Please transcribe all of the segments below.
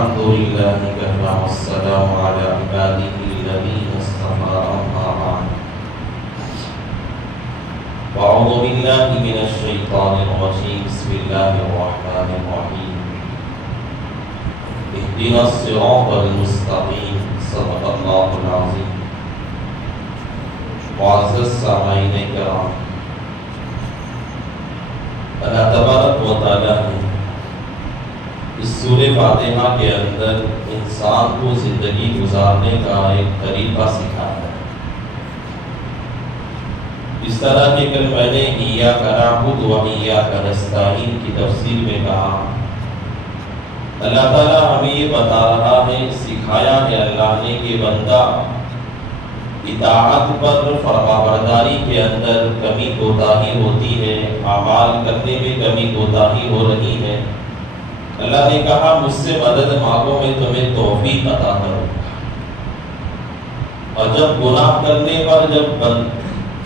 الحمد لله كفى والسلام على عباده الذين اصطفى أما بعد أعوذ بالله من الشيطان الرجيم بسم الله الرحمن الرحيم اهدنا الصراط المستقيم صدق الله العظيم معزز سامعین کرام، اللہ تبارک و تعالیٰ نے اس سورہ فاتحہ کے اندر انسان کو زندگی گزارنے کا ایک طریقہ سکھایا ہے۔ اس طرح کہ کل میں نے ایاک نعبد و ایاک نستعین کی تفسیر میں کہا، اللہ تعالیٰ ہمیں یہ بتا رہا ہے، سکھایا ہے اللہ نے کہ بندہ اطاعت پر فرمانبرداری کے اندر کمی کوتاہی ہوتی ہے، اعمال کرنے میں کمی کوتاہی ہو رہی ہے، اللہ نے کہا مجھ سے مدد مانگو، میں تمہیں توفیق عطا کروں گا۔ اور جب گناہ کرنے پر جب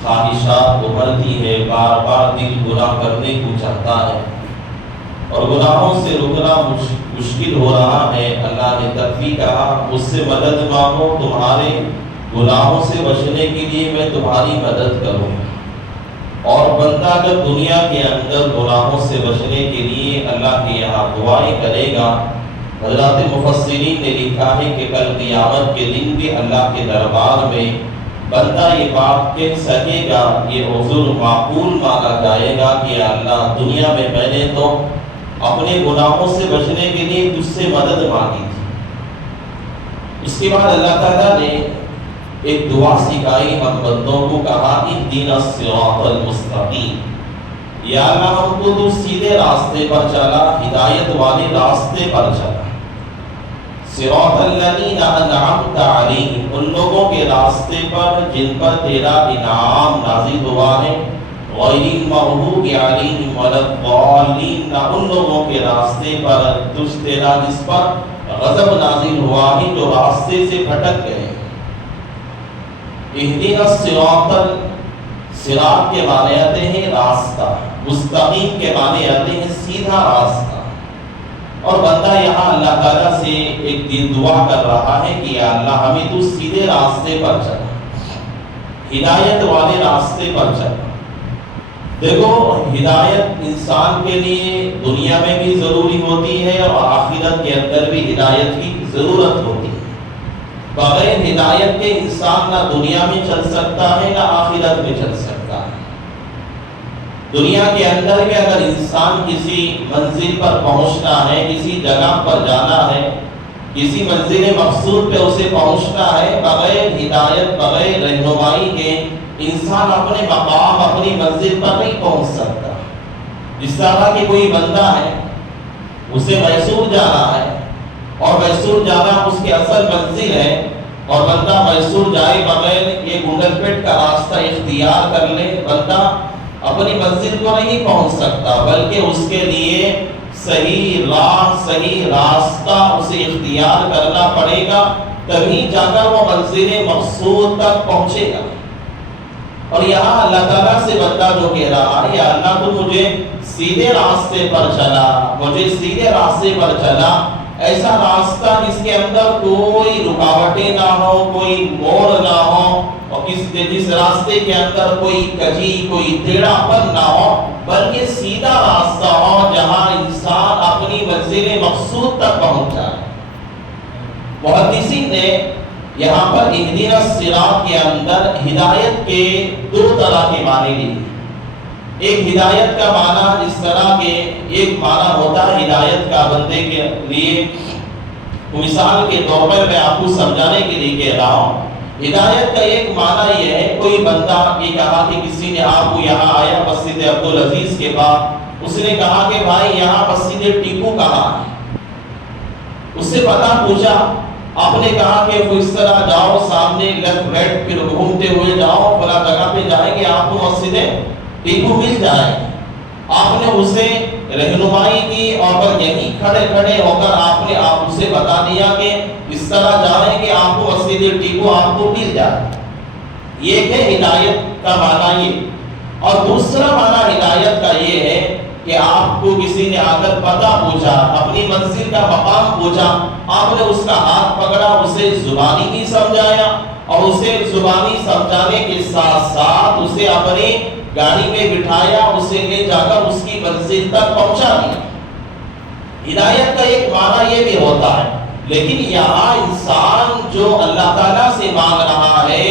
خواہشات ابھرتی ہے، بار بار دل گناہ کرنے کو چاہتا ہے اور گناہوں سے رکنا مشکل ہو رہا ہے، اللہ نے تب بھی کہا مجھ سے مدد مانگو، تمہارے گناہوں سے بچنے کے لیے میں تمہاری مدد کروں گا۔ اور بندہ جب دنیا کے اندر گناہوں سے بچنے کے لیے اللہ کے یہاں دعائیں کرے گا، حضرات مفسرین نے لکھا ہے کہ کل قیامت کے دن بھی اللہ کے دربار میں بندہ یہ بات کہہ سکے گا، یہ عذر معقول مانا جائے گا کہ اللہ دنیا میں میں نے تو اپنے گناہوں سے بچنے کے لیے تجھ سے مدد مانگی تھی۔ اس کے بعد اللہ تعالیٰ نے ایک دعا سکھائی، ہم بندوں کو کہا اہدنا الصراط المستقیم، یا اللہ ہم کو تو سیدھے راستے پر چلا، ہدایت والے راستے پر چلا۔ صراط الذین انعمت علیہم، ان لوگوں کے راستے پر جن پر تیرا انعام نازل ہوا ہے، غیر المغضوب علیہم ولا الضالین، نہ ان لوگوں کے راستے پر تیرا جس پر غضب نازل ہوا ہے جو راستے سے بھٹک گئے۔ اہدنا الصراط، صراط کے معنی آتے ہیں راستہ، مستقیم کے معنی آتے ہیں سیدھا راستہ۔ اور بندہ یہاں اللہ تعالیٰ سے ایک دعا کر رہا ہے کہ یا اللہ ہمیں تو سیدھے راستے پر چلا، ہدایت والے راستے پر چلا۔ دیکھو ہدایت انسان کے لیے دنیا میں بھی ضروری ہوتی ہے اور آخرت کے اندر بھی ہدایت کی ضرورت ہوتی ہے۔ بغیر ہدایت کے انسان نہ دنیا میں چل سکتا ہے نہ آخرت میں چل سکتا ہے۔ دنیا کے اندر بھی اگر انسان کسی منزل پر پہنچنا ہے، کسی جگہ پر جانا ہے، کسی منزل مقصود پہ اسے پہنچنا ہے، بغیر ہدایت بغیر رہنمائی کے انسان اپنے مقام اپنی منزل پر نہیں پہنچ سکتا۔ جس طرح کہ کوئی بندہ ہے، اسے میسور جانا ہے اور میسور جانا اس کی اصل منزل ہے، اور بندہ میسور جائے بغیر یہ گنڈل پیٹ کا راستہ اختیار کر لے، بندہ اپنی منزل کو نہیں پہنچ سکتا، بلکہ اس کے لیے صحیح راہ صحیح راستہ اسے اختیار کرنا پڑے گا، تبھی جا کر وہ منزل مقصود تک پہنچے گا۔ اور یہاں اللہ تعالیٰ سے بندہ جو کہہ رہا ہے یا اللہ تو مجھے سیدھے راستے پر چلا، مجھے سیدھے راستے پر چلا، ایسا راستہ جس کے اندر کوئی رکاوٹیں نہ ہو، کوئی موڑ نہ ہو، اور جس راستے کے اندر کوئی کجی کوئی ٹیڑھا پن نہ ہو، بلکہ سیدھا راستہ ہو جہاں انسان اپنی منزل مقصود تک پہنچ جائے۔ محدثین نے یہاں پر اہدنا الصراط کے اندر ہدایت کے دو طرح کے معنی لیے۔ ایک ہدایت کا معنی اس طرح کے ایک معنی ہوتا ہے ہدایت کا بندے کے لیے، مثال کے طور پر میں آپ کو سمجھانے کے لیے کہہ رہا ہوں، ہدایت کا ایک معنی یہ ہے، کوئی بندہ یہ کہا کہ کسی نے آپ کو یہاں آیا مسجد عبدالعزیز کے بعد، اس نے کہا کہ بھائی یہاں مسجد ٹیپو کہاں ہے؟ اس سے پتہ پوچھا، آپ نے کہا کہ اس طرح جاؤ، سامنے لیفٹ رائٹ پھر گھومتے ہوئے جاؤ، فلاں جگہ پہ جائیں گے آپ کو مسجد ٹیپو مل جائے۔ آپ نے اسے رہنمائی کی اور پھر یہیں کھڑے کھڑے ہو کر آپ نے اسے بتا دیا کہ اس طرح جائیں کہ آپ کو مسجد ٹیپو آپ کو مل جائے۔ یہ ہے ہدایت کا معنی یہ۔ اور دوسرا معنی ہدایت کا یہ ہے کہ آپ کو کسی نے آ کر پتہ پوچھا، اپنی منزل کا مقام پوچھا، آپ نے اس کا ہاتھ پکڑا، اسے زبانی بھی سمجھایا اور اسے زبانی سمجھانے کے ساتھ ساتھ اسے اپنی گاڑی میں بٹھایا، اسے لے جا کر اس کی منزل تک پہنچا دیا۔ ہدایت کا ایک معنی یہ بھی ہوتا ہے، لیکن یہاں انسان جو اللہ تعالیٰ سے مانگ رہا ہے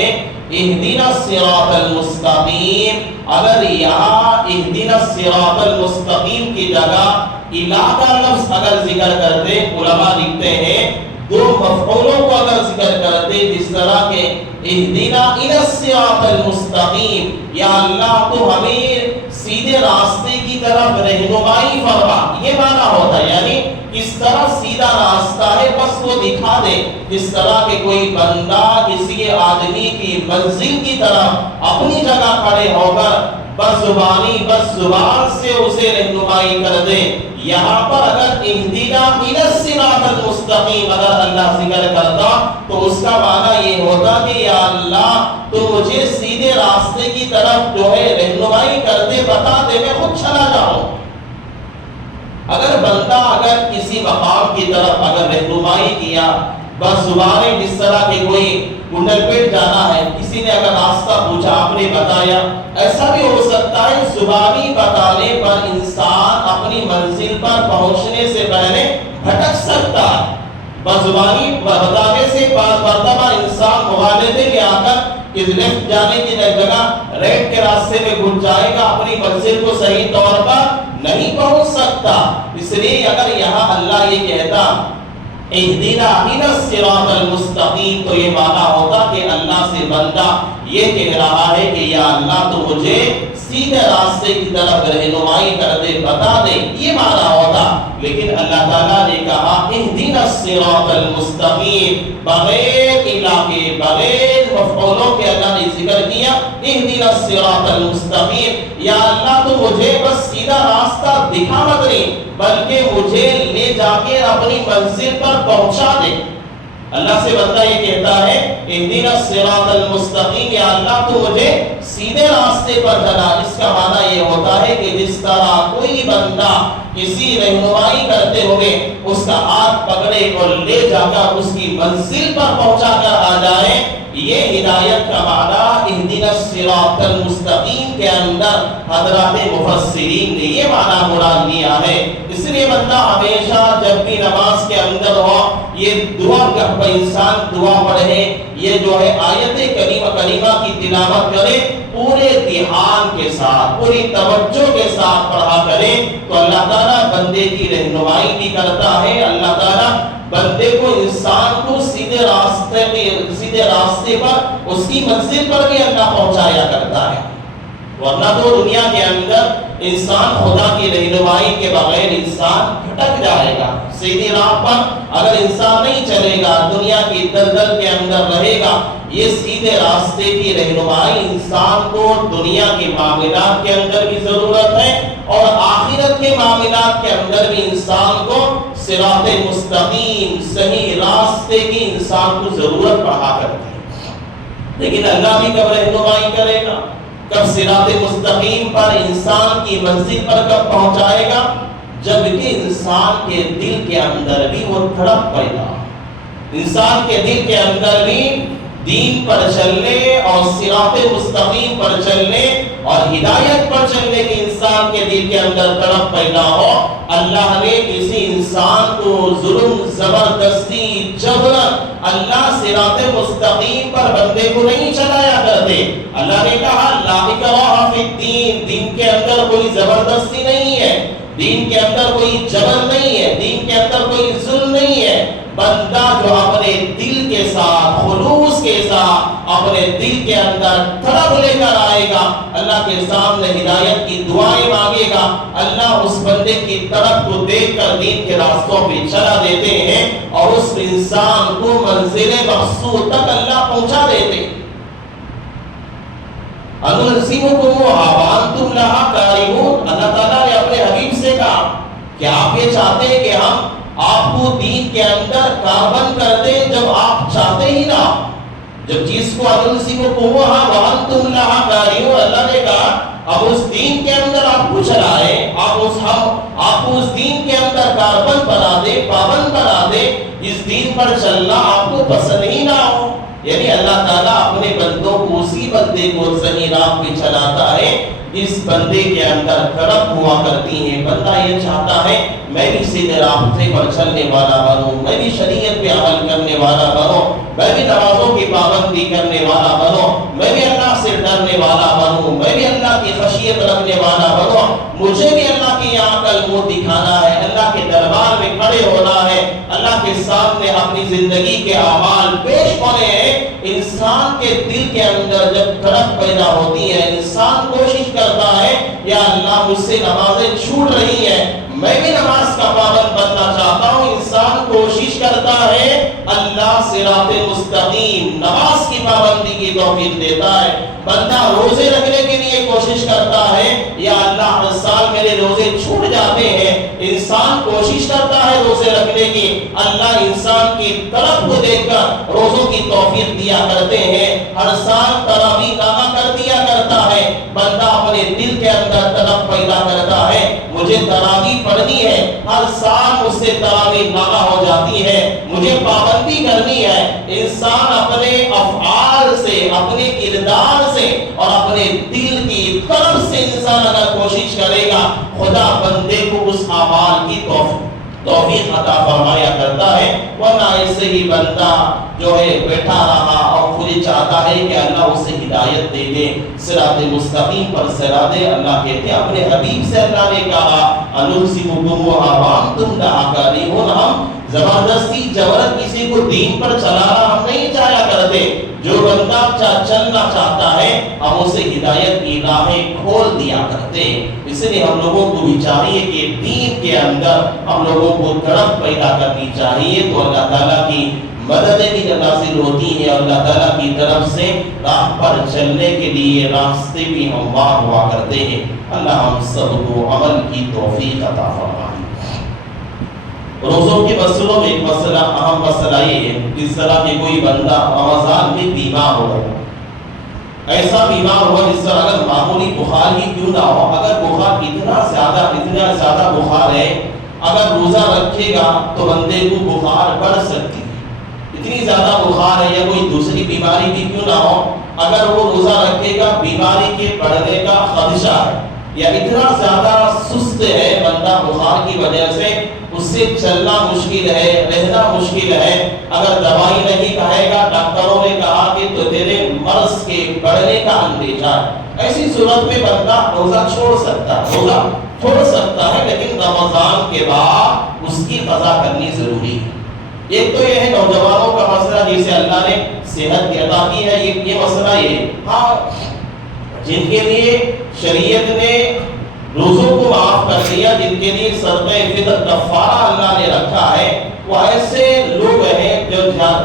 اہدنا الصراط المستقیم، اگر یہاں اہدنا الصراط المستقیم کی جگہ الہ کا لفظ اگر ذکر کرتے، علماء لکھتے ہیں دو مفعولوں کو اگر ذکر کرتے، جس طرح کے اہدنا الی الصراط المستقیم، یا اللہ تو ہمیں سیدھے راستے کی طرف رہنمائی فرما، یہ معنی ہوتا ہے، یعنی اس طرح سیدھا راستہ ہے بس وہ دکھا دے، جس طرح کہ کوئی بندہ کسی آدمی کی منزل کی طرف اپنی جگہ کھڑے ہو کر بس زبان سے اسے رہنمائی کر دے۔ یہاں پر اگر اہدنا الی الصراط المستقیم اگر اللہ ذکر کرتا تو اس کا معنی یہ ہوتا کہ یا اللہ تو مجھے سیدھے راستے کی طرف جو ہے رہنمائی کر دے، بتا دے، میں خود چلا جاؤں۔ اگر بندہ اگر کسی مقام کی طرف اگر رہنمائی کیا بس زبانیں، جس طرح کہ کوئی کنڈل پیٹ جانا ہے، کسی نے اگر راستہ پوچھا آپ نے بتایا، ایسا بھی ہو سکتا ہے زبانی بتانے پر انسان اپنی منزل پر پہنچنے سے پہلے بھٹک سکتا ہے۔ بس زبانی بتانے سے بعض مرتبہ انسان مغالطے میں آ کر کہ لیفٹ جانے کی جگہ رائٹ کے راستے میں گھس جائے گا، اپنی منزل کو صحیح طور پر نہیں پہنچ سکتا۔ اس لیے اگر یہاں اللہ یہ کہتا اہدنا الی الصراط المستقیم تو یہ معنی ہوتا کہ اللہ سے بندہ یہ کہہ رہا ہے کہ یا اللہ تو مجھے سیدھے راستے کی طرف رہنمائی کر دے، بتا دے، یہ معنی ہوتا۔ لیکن اللہ تعالیٰ نے کہا اہدنا الصراط المستقیم، بغیر الہ کے بغیر مفعولوں کے اللہ نے ذکر کیا اہدنا الصراط المستقیم، یا اللہ تو مجھے بس سیدھا راستہ دکھا مت نہیں بلکہ مجھے لے جا کے اپنی منزل پر پہنچا دے۔ اللہ سے بندہ یہ کہتا ہے اہدنا الصراط المستقیم، یا اللہ تو مجھے سیدھے راستے پر چلا۔ اس کا معنی یہ ہوتا ہے کہ جس طرح کوئی بندہ کسی رہنمائی کرتے ہوئے اس کا ہاتھ پکڑے اور لے جا کر اس کی منزل پر پہنچا کر آ جائے، یہ ہدایت کا معنی اہدنا الصراط المستقیم کے اندر حضرات مفسرین نے یہ معنی مراد لیا ہے۔ اس لیے بندہ ہمیشہ جب بھی نماز کے اندر ہو یہ دعا کہ انسان دعا پڑھے، یہ جو ہے آیت کریمہ کی تلاوت کرے، پورے دھیان کے ساتھ پوری توجہ کے ساتھ پڑھا کرے تو اللہ تعالیٰ بندے کی رہنمائی بھی کرتا ہے، اللہ تعالیٰ بندے کو انسان کو سیدھے راستے پر اس کی منزل پر بھی اللہ پہنچایا کرتا ہے۔ ورنہ تو دنیا کے اندر انسان خدا کی رہنمائی کے بغیر انسان بھٹک جائے گا۔ سیدھی راہ پر اگر انسان نہیں چلے گا، دنیا کی دلدل کے اندر رہے گا، یہ سیدھے راستے کی رہنمائی انسان کو دنیا کے معاملات کے اندر بھی ضرورت ہے اور آخرت کے معاملات کے اندر بھی انسان کو صراط مستقیم صحیح راستے کی انسان کو ضرورت پڑا کرتی ہے۔ لیکن اللہ بھی کب رہنمائی کرے گا، کب صراط مستقیم پر انسان کی منزل پر کب پہنچائے گا، جبکہ انسان کے دل کے اندر بھی وہ تڑپ پیدا، انسان کے دل کے اندر بھی دین پر چلنے اور صراط مستقیم پر چلنے اور ہدایت پر چلنے کی انسان کے دل کے اندر تڑپ پیدا ہو۔ اللہ نے کسی انسان کو ظلم زبردستی جبرن اللہ صراط مستقیم پر بندے کو نہیں چلایا کرتے۔ اللہ نے کہا لا اکراہ فی الدین، دین کے اندر کوئی زبردستی نہیں ہے، دین کے اندر کوئی جبر نہیں ہے، دین کے اندر کوئی ظلم نہیں ہے۔ بندہ جو اپنے دل کے ساتھ خلوص کے ساتھ اپنے دل کے اندر طلب لے کر آئے گا، اللہ کے سامنے ہدایت کی دعائیں مانگے گا، اللہ اس بندے کی طرف کو دیکھ کر دین کے راستوں پہ چلا دیتے ہیں اور اس انسان کو منزل مقصود تک اللہ پہنچا دیتے ہیں۔ انلزمکموہا وانتم لہا کارہون، اللہ تعالیٰ نے اپنے حبیب سے کہا کہ آپ یہ چاہتے ہیں کہ ہم آپ کو دین کے اندر کاربند کر دیں جب آپ چاہتے ہی نہ، جب چیز کو انلزمکموہا وانتم لہا کارہون، اللہ نے کہا اب اس دین کے اندر آپ کو چلائیں، آپ اس ہم آپ کو اس دین کے اندر کاربن بنا دے، پابند بنا دے، اس دین پر چلنا آپ کو پسند ہی نہ ہو. یعنی اللہ تعالیٰ اپنے بندوں کو، اسی بندے کو صحیح راہ پہ چلاتا ہے اس بندے کے اندر طرف ہوا کرتی ہے. بندہ یہ چاہتا ہے میں بھی سیدھے راستے پر چلنے والا بنوں، میں بھی شریعت پہ عمل کرنے والا بنوں، میں بھی نمازوں کی پابندی کرنے والا بنوں، میں بھی اللہ سے ڈرنے والا بنوں، میں بھی اللہ کی خشیت رکھنے والا بنوں، مجھے بھی اللہ کی عقل منہ دکھانا ہے، اللہ کے دربار میں کھڑے ہونا ہے، اللہ کے سامنے اپنی زندگی کے اعمال پیش ہونے ہیں. انسان کے دل کے اندر جب طرف پیدا ہوتی ہے، انسان کوشش کرتا ہے یا اللہ مجھ سے نمازیں چھوٹ رہی ہیں، میں بھی نماز کا پابند بننا چاہتا ہوں. انسان کوشش کرتا ہے اللہ صراط مستقیم، نماز کی پابندی کی توفیق دیتا ہے. بندہ روزے رکھنے کے لیے کوشش کرتا ہے یا اللہ ہر سال میرے روزے چھوٹ جاتے ہیں. انسان کوشش کرتا ہے روزے رکھنے کی، اللہ انسان کی طرف کو دیکھ کر روزوں کی توفیق دیا کرتے ہیں. ہر سال تراویح ادا کر دیا کرتا ہے. بندہ اپنے دل کے اندر طرف پیدا کرتا ہے مجھے تراویح پڑھنی ہے، ہر سال مجھ سے تراویح ناغہ ہو جاتی ہے، مجھے پابندی کرنی ہے. انسان اپنے افعال سے، اپنے کردار سے اور اپنے دل کی طرف سے انسان اگر کوشش کرے گا، خدا بندے کو اس اعمال کی توفیق عطا فرمایا کرتا ہے. ورنہ ایسے ہی بندہ جو ہے بیٹھا رہا اور خود چاہتا ہے کہ اللہ اسے ہدایت دے دے، صراط مستقیم پر چلا دے. اللہ کہتے ہیں اپنے حبیب سے اللہ نے کہا انلزمکموہا وانتم لہا کارہون، ہم زبردستی جبرن کسی کو دین پر چلانا ہم نہیں چاہیا کرتے. جو بندہ چلنا چاہتا ہے ہم اسے ہدایت کی راہیں کھول دیا کرتے. اس لیے ہم لوگوں کو بھی چاہیے کہ دین کے اندر ہم لوگوں کو طرف پیدا کرنی چاہیے، تو اللہ تعالیٰ کی مددیں بھی نازل ہوتی ہیں اور اللہ تعالیٰ کی طرف سے راہ پر چلنے کے لیے راستے بھی ہموار ہوا کرتے ہیں. اللہ ہم سب کو عمل کی توفیق عطا فرمائے. روزوں کے مسئلوں میں ایک مسئلہ، اہم مسئلہ یہ ہے جس طرح کہ کوئی بندہ رمضان میں بیمار ہو گیا، ایسا بیمار ہوا جس طرح اگر معمولی بخار ہی کیوں نہ ہو، اگر بخار اتنا زیادہ بخار ہے، اگر روزہ رکھے گا تو بندے کو بخار بڑھ سکتی ہے. اتنی زیادہ بخار ہے یا کوئی دوسری بیماری بھی کیوں نہ ہو، اگر وہ روزہ رکھے گا بیماری کے بڑھنے کا خدشہ ہے، یا اتنا زیادہ سست ہے بندہ بخار کی وجہ سے اس سے چلنا مشکل ہے، رہنا مشکل ہے، اگر دوائی نہیں کھائے گا، ڈاکٹروں نے کہا کہ تو تیرے مرض کے بڑھنے کا اندیشہ ہے، ایسی صورت میں بندہ روزہ چھوڑ سکتا ہے، لیکن رمضان کے بعد اس کی قضا کرنی ضروری ہے. ایک تو یہ ہے نوجوانوں کا مسئلہ جسے اللہ نے صحت کی عطا کی ہے، یہ مسئلہ یہ ہاں جن کے لیے شریعت نے روزوں کو معاف کر دیا، جن کے لیے صدقہ فطر کفارہ اللہ نے رکھا ہے، وہ ایسے لوگ ہیں جو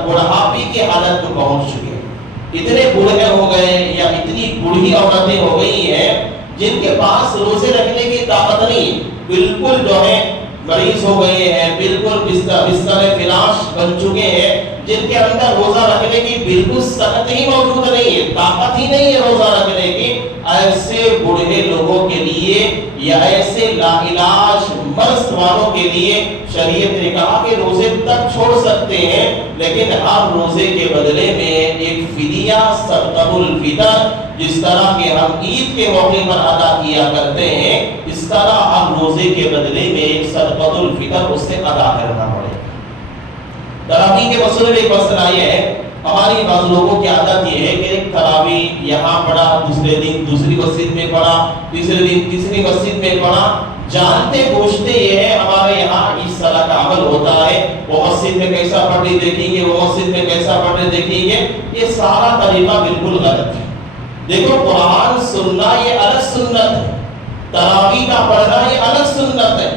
بڑھاپے کی حالت میں پہنچ چکے ہیں، اتنے بوڑھے ہو گئے یا اتنی بوڑھی عورتیں ہو گئی ہیں جن کے پاس روزے رکھنے کی طاقت نہیں، بالکل جو ہے مریض ہو گئے ہیں، بالکل بستر فراش بن چکے ہیں، جن کے اندر روزہ رکھنے کی بالکل طاقت ہی موجود نہیں ہے، طاقت ہی نہیں ہے روزہ رکھنے کی. ایسے بوڑھے لوگوں کے لیے یا ایسے لا علاج مرض والوں کے لیے شریعت نے کہا کہ روزے تک چھوڑ سکتے ہیں، لیکن ہر روزے کے بدلے میں ایک فدیہ صدقۃ الفطر، جس طرح کہ ہم عید کے موقع پر ادا کیا کرتے ہیں، اس طرح ہر روزے کے بدلے میں ایک صدقۃ الفطر اس سے ادا کرنا پڑے. تراویح کے مسئلے میں ایک مسئلہ یہ ہے، ہماری بعض لوگوں کی عادت یہ ہے کہ ایک تراویح یہاں پڑھا، دوسرے دن دوسری مسجد میں پڑھا، تیسرے دن تیسری مسجد میں پڑھا، جانتے بوجھتے یہ ہے ہمارے یہاں اس طرح کا عمل ہوتا ہے، وہ مسجد میں کیسا پڑھ رہی دیکھیں گے، وہ مسجد میں کیسا پڑھ رہی دیکھیں گے. یہ سارا طریقہ بالکل غلط ہے. دیکھو قرآن سننا یہ الگ سنت ہے، تراویح کا پڑھنا یہ الگ سنت ہے.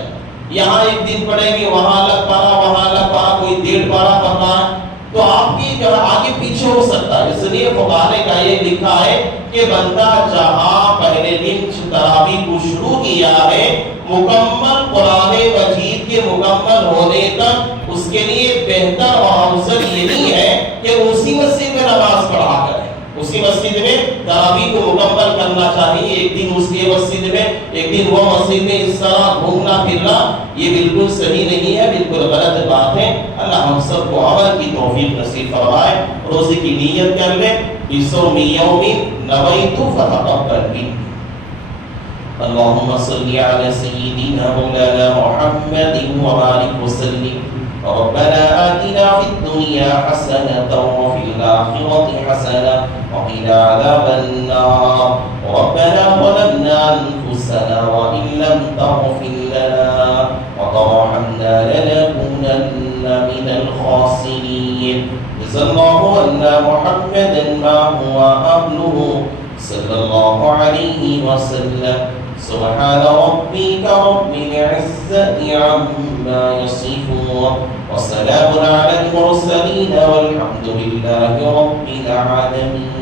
یہاں ایک دن پڑھیں گے، وہاں الگ پارا، وہاں الگ پارا، کوئی 1.5 پارا پڑھنا ہے تو آپ کی جو آگے پیچھے ہو سکتا ہے. اس لیے فقہاء نے کا یہ لکھا ہے کہ بندہ جہاں پہلے دن تراویح کو شروع کیا ہے، مکمل قرآن مجید کے مکمل ہونے تک اس کے لیے بہتر اور افضل یہی ہے کہ اسی مسجد میں نماز پڑھا کرے، اسی مسجد میں تراویح کو مکمل کر کرنا چاہیے. ایک دن اس کے مسجد میں، ایک دن وہ مسجد میں اس طرح گھومنا پھرنا یہ بالکل صحیح نہیں ہے، بالکل غلط بات ہے. اللہ ہم سب کو عمل کی توفیق نصیب فرمائے. روزے کی نیت کر لیں. بصوم یوم نویت فتقبل منی. اللهم صل على سيدنا مولانا محمد وبارك وسلم. ربنا آتنا في الدنيا حسنة وفي الآخرة حسنة وقنا عذاب النار. ربنا ظلمنا أنفسنا وإن لم تغفر لنا وترحمنا لنكونن من الخاسرين. جزا الله عنا محمدا ما هو أهله صلى الله عليه وسلم. سبحان ربك رب العزة عما يصفون وسلام على المرسلين والحمد لله رب العالمين.